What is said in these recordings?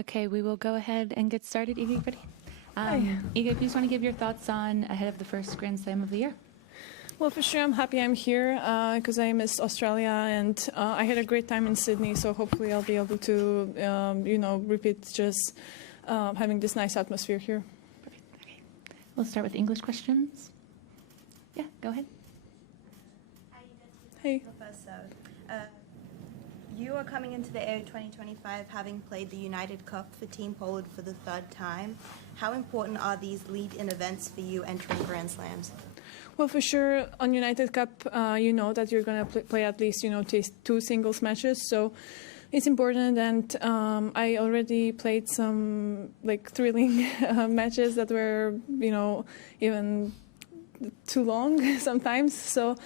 Okay, we will go ahead and get started. Iga, ready? Hi. Iga, if you just want to give your thoughts on ahead of the first Grand Slam of the year. Well, for sure, I'm happy I'm here because I missed Australia and I had a great time in Sydney. So hopefully, I'll be able to, repeat just having this nice atmosphere here. Perfect. Okay. We'll start with English questions. Yeah, go ahead. Hey. You are coming into the Air 2025 having played the United Cup for Team Pollard for the third time. How important are these lead-in events for you entering Grand Slams? Well, for sure, on United Cup, you know that you're going to play at least, two singles matches. So it's important. And I already played some, thrilling matches that were, even too long sometimes. So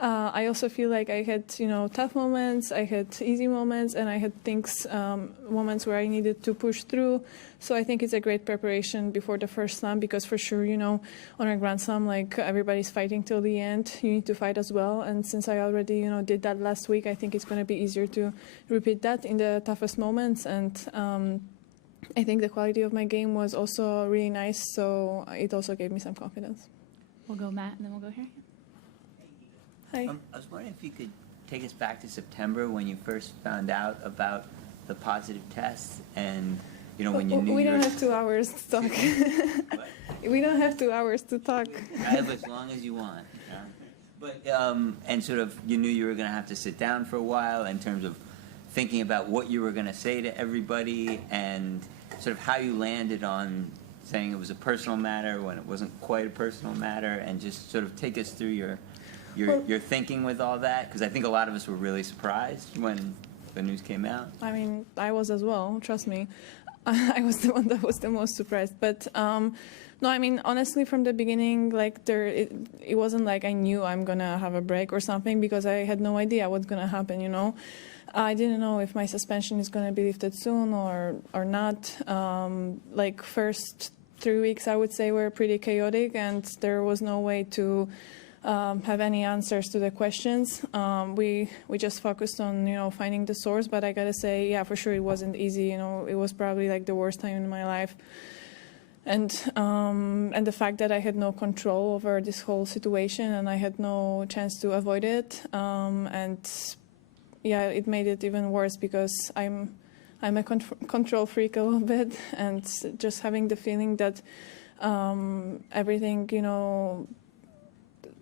I also feel like I had, tough moments, I had easy moments, and I had moments where I needed to push through. So I think it's a great preparation before the first slam because for sure, on a Grand Slam, everybody's fighting till the end. You need to fight as well. And since I already, did that last week, I think it's going to be easier to repeat that in the toughest moments. And I think the quality of my game was also really nice. So it also gave me some confidence. We'll go Matt, and then we'll go here. Hi. I was wondering if you could take us back to September when you first found out about the positive test and, when you knew we you don't were... have 2 hours to talk. We don't have 2 hours to talk. I have as long as you want. But, and sort of you knew you were going to have to sit down for a while in terms of thinking about what you were going to say to everybody and sort of how you landed on saying it was a personal matter when it wasn't quite a personal matter, and just sort of take us through your thinking with all that, because I think a lot of us were really surprised when the news came out. I mean, I was as well, trust me. I was the one that was the most surprised. But no, I mean, honestly, from the beginning, it wasn't like I knew I'm going to have a break or something because I had no idea what's going to happen, I didn't know if my suspension is going to be lifted soon or not. First 3 weeks, I would say, were pretty chaotic, and there was no way to have any answers to the questions. We just focused on finding the source, but I gotta say, yeah, for sure it wasn't easy. It was probably the worst time in my life, and the fact that I had no control over this whole situation and I had no chance to avoid it, and yeah, it made it even worse because I'm a control freak a little bit, and just having the feeling that everything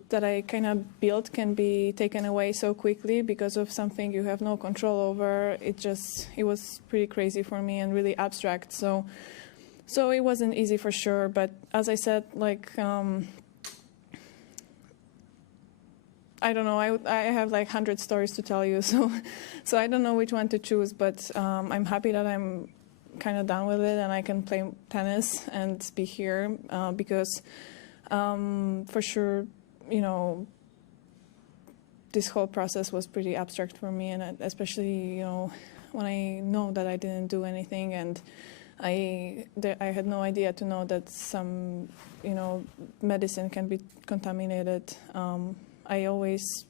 that I kind of built can be taken away so quickly because of something you have no control over. It was pretty crazy for me and really abstract. So it wasn't easy for sure. But as I said, I don't know. I have 100 stories to tell you, so I don't know which one to choose. But I'm happy that I'm kind of done with it and I can play tennis and be here because for sure, this whole process was pretty abstract for me, and especially when I know that I didn't do anything and I had no idea to know that some medicine can be contaminated. I'm always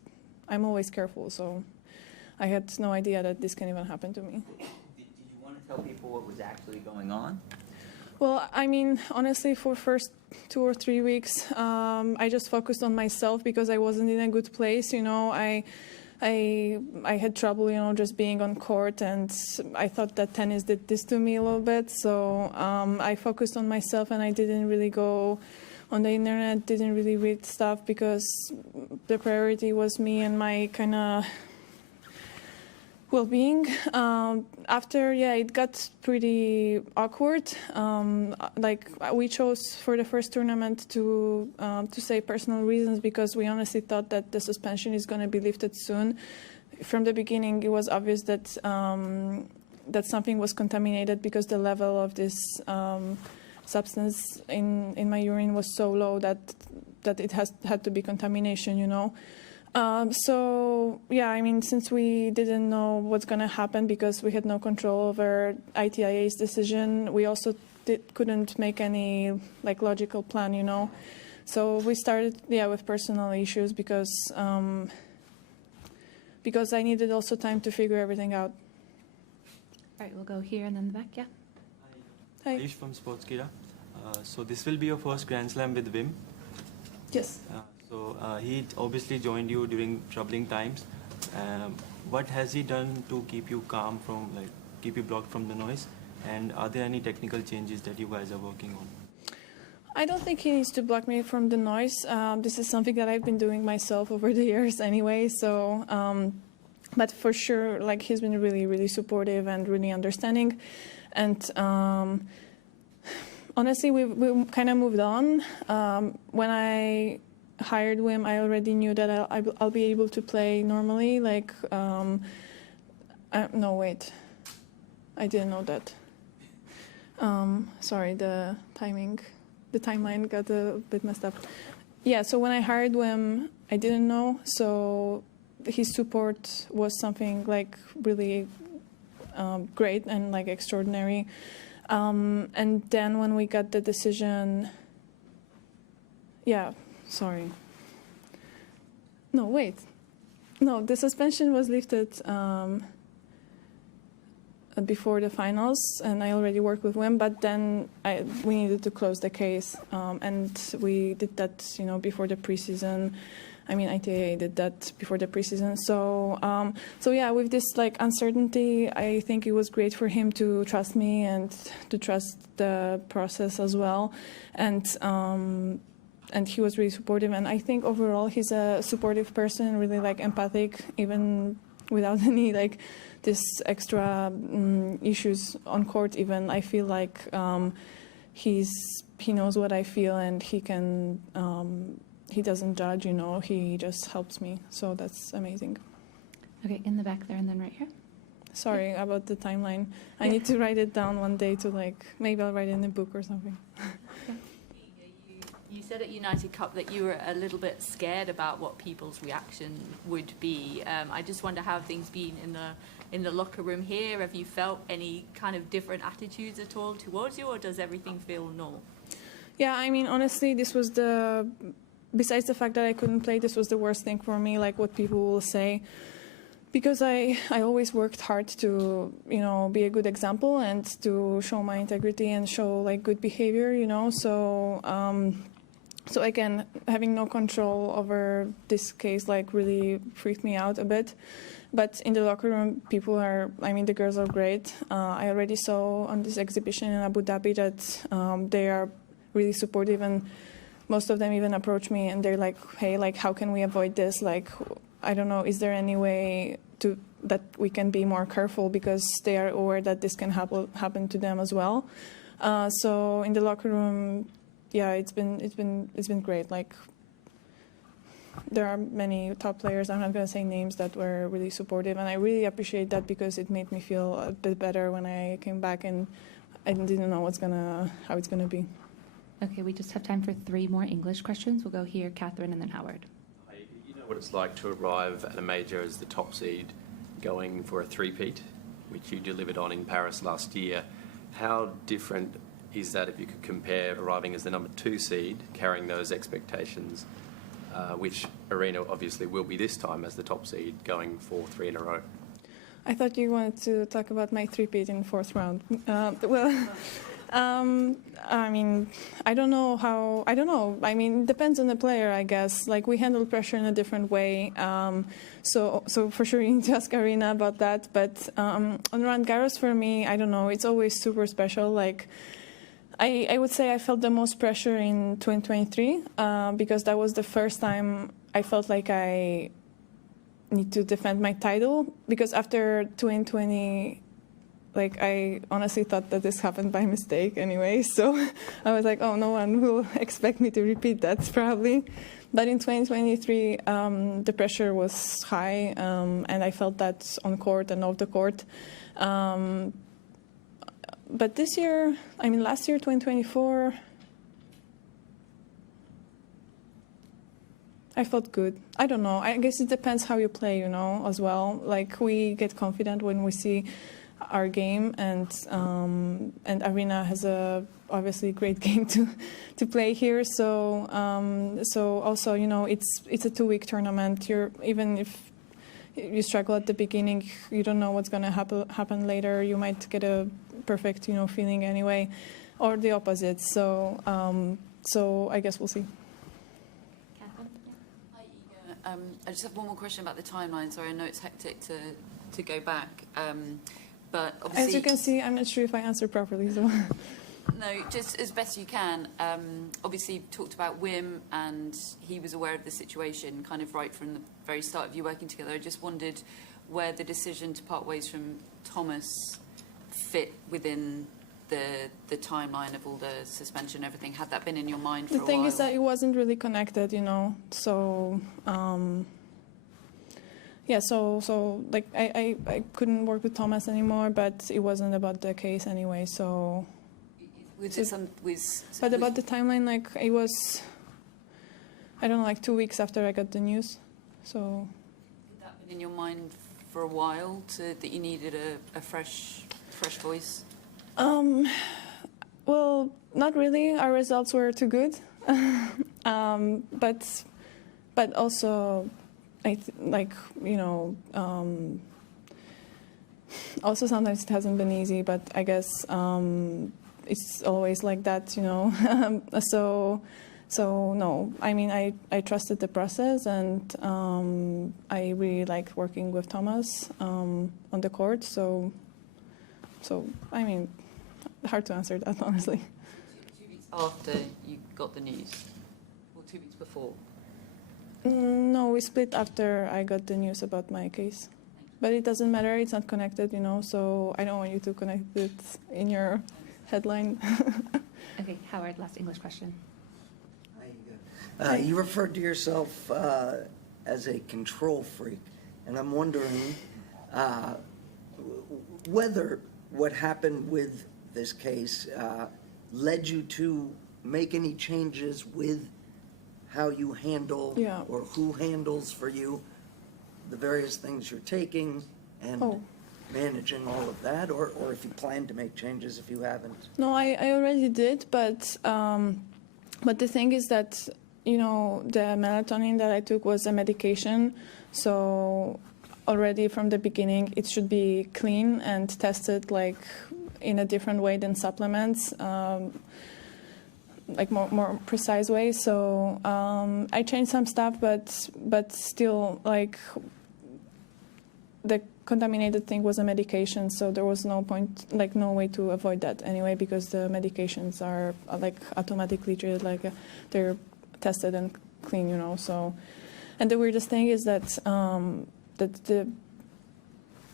careful, so I had no idea that this can even happen to me. Did you want to tell people what was actually going on? Well, I mean, honestly, for first 2 or 3 weeks, I just focused on myself because I wasn't in a good place. I had trouble, just being on court, and I thought that tennis did this to me a little bit. So I focused on myself, and I didn't really go on the internet, didn't really read stuff because the priority was me and my kind of well-being. After, it got pretty awkward. We chose for the first tournament to say personal reasons because we honestly thought that the suspension is going to be lifted soon. From the beginning, it was obvious that that something was contaminated because the level of this substance in my urine was so low that it had to be contamination. So, yeah, I mean, since we didn't know what's going to happen because we had no control over ITIA's decision, we also couldn't make any, logical plan, So we started, with personal issues because I needed also time to figure everything out. All right, we'll go here and then the back, yeah. Hi. Ayush from Sportskeeda. So this will be your first Grand Slam with Wim. Yes. He obviously joined you during troubling times. What has he done to keep you calm keep you blocked from the noise? And are there any technical changes that you guys are working on? I don't think he needs to block me from the noise. This is something that I've been doing myself over the years anyway. So, but for sure, like he's been really, really supportive and really understanding. And honestly, we kind of moved on. When I hired Wim, I already knew that I'll be able to play normally. No, wait, I didn't know that. Sorry, the timeline got a bit messed up. Yeah, so when I hired Wim, I didn't know. So his support was something like really great and like extraordinary. And then when we got the decision, the suspension was lifted before the finals, and I already worked with Wim, but then we needed to close the case, and we did that, before the preseason. I mean, ITA did that before the preseason. So yeah, with this like uncertainty, I think it was great for him to trust me and to trust the process as well, and he was really supportive. And I think overall he's a supportive person, really like empathic, even without any like this extra issues on court. Even I feel like he knows what I feel, and he can. He doesn't judge, he just helps me. So that's amazing. Okay, in the back there and then right here. Sorry about the timeline. I need to write it down one day to maybe I'll write it in a book or something. You said at United Cup that you were a little bit scared about what people's reaction would be. I just wonder how things been in the locker room here. Have you felt any kind of different attitudes at all towards you, or does everything feel normal? Yeah, I mean, honestly, this was besides the fact that I couldn't play, this was the worst thing for me, like what people will say. Because I always worked hard to, be a good example and to show my integrity and show like good behavior, So again, having no control over this case really freaked me out a bit. But in the locker room, the girls are great. I already saw on this exhibition in Abu Dhabi that they are really supportive, and most of them even approach me and they're like, hey, how can we avoid this? I don't know, is there any way that we can be more careful, because they are aware that this can happen to them as well. So in the locker room, yeah, it's been great. There are many top players, I'm not going to say names, that were really supportive, and I really appreciate that, because it made me feel a bit better when I came back and I didn't know how it's gonna be. Okay, we just have time for 3 more English questions. We'll go here, Catherine, and then Howard. You know what it's like to arrive at a major as the top seed, going for a three-peat, which you delivered on in Paris last year. How different is that if you could compare arriving as the number 2 seed, carrying those expectations, which Arena obviously will be this time as the top seed, going for 3 in a row? I thought you wanted to talk about my three-peat in 4th round. I don't know. It depends on the player, I guess. We handle pressure in a different way. So for sure you need to ask Arena about that. But on Roland Garros, for me, I don't know. It's always super special. I would say I felt the most pressure in 2023 because that was the first time I felt like I need to defend my title. Because after 2020, I honestly thought that this happened by mistake anyway. So I was like, oh, no one will expect me to repeat that probably. But in 2023, the pressure was high, and I felt that on court and off the court. But this year, last year, 2024, I felt good. I don't know. I guess it depends how you play, as well. We get confident when we see our game, and Arena has a obviously great game to play here. So also, it's a 2-week tournament. Even if you struggle at the beginning. You don't know what's going to happen later. You might get a perfect, feeling anyway, or the opposite. So I guess we'll see. Hi, Iga. I just have one more question about the timeline. Sorry, I know it's hectic to go back, but obviously, As you can see, I'm not sure if I answered properly. So. no, just as best you can. Obviously, you've talked about Wim, and he was aware of the situation kind of right from the very start of you working together. I just wondered where the decision to part ways from Thomas fit within the timeline of all the suspension and everything. Had that been in your mind for a The while? thing is that it wasn't really connected, So, yeah. So like I couldn't work with Thomas anymore, but it wasn't about the case anyway. So. Was it some? But about the timeline, like it was, I don't know, like 2 weeks after I got the news. So. Had that been in your mind for a while that you needed a fresh voice? Well, not really. Our results were too good, but also, also sometimes it hasn't been easy. But I guess it's always like that, So no, I mean I trusted the process, and I really liked working with Thomas on the court. So I mean, hard to answer that, honestly. 2 weeks after you got the news, or 2 weeks before? No, we split after I got the news about my case. But it doesn't matter, it's not connected, so I don't want you to connect it in your headline. Okay, Howard, last English question. You referred to yourself as a control freak, and I'm wondering whether what happened with this case led you to make any changes with how you handle or who handles for you the various things you're taking and managing all of that, or if you plan to make changes if you haven't. No, I already did, but the thing is that, the melatonin that I took was a medication, so already from the beginning it should be clean and tested like in a different way than supplements, like more precise way. So I changed some stuff, but still, like, the contaminated thing was a medication, so there was no point, like no way to avoid that anyway, because the medications are like automatically treated like they're tested and clean, So, and the weirdest thing is that that the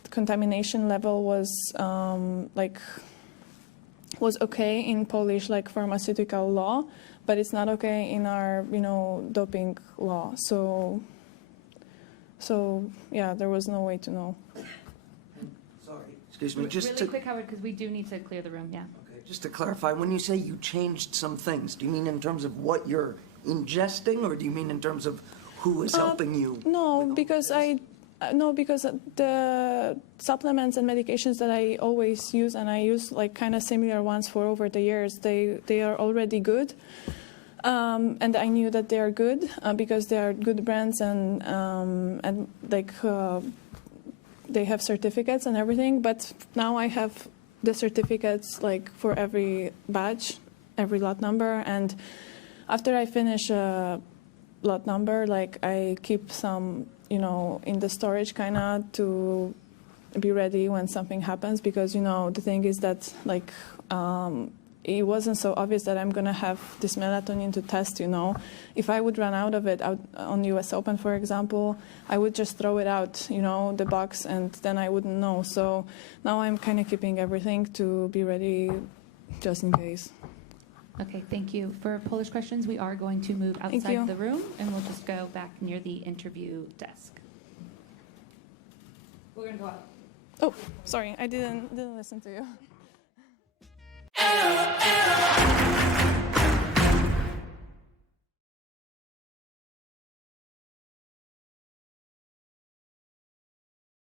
contamination level was was okay in Polish like pharmaceutical law, but it's not okay in our doping law. So yeah, there was no way to know. Sorry, excuse me, just really quick, Howard, because we do need to clear the room. Yeah. Okay, just to clarify, when you say you changed some things, do you mean in terms of what you're ingesting, or do you mean in terms of who is helping you? No, because because the supplements and medications that I always use, and I use like kind of similar ones for over the years, they are already good. And I knew that they are good because they are good brands and like they have certificates and everything. But now I have the certificates like for every batch, every lot number, and after I finish a lot number, like I keep some, in the storage kind of to be ready when something happens, because the thing is that like. It wasn't so obvious that I'm going to have this melatonin to test, If I would run out of it out on US Open, for example, I would just throw it out, the box, and then I wouldn't know. So now I'm kind of keeping everything to be ready just in case. Okay, thank you. For Polish questions, we are going to move outside the room, and we'll just go back near the interview desk. We're going to go out. Oh, sorry, I didn't listen to you.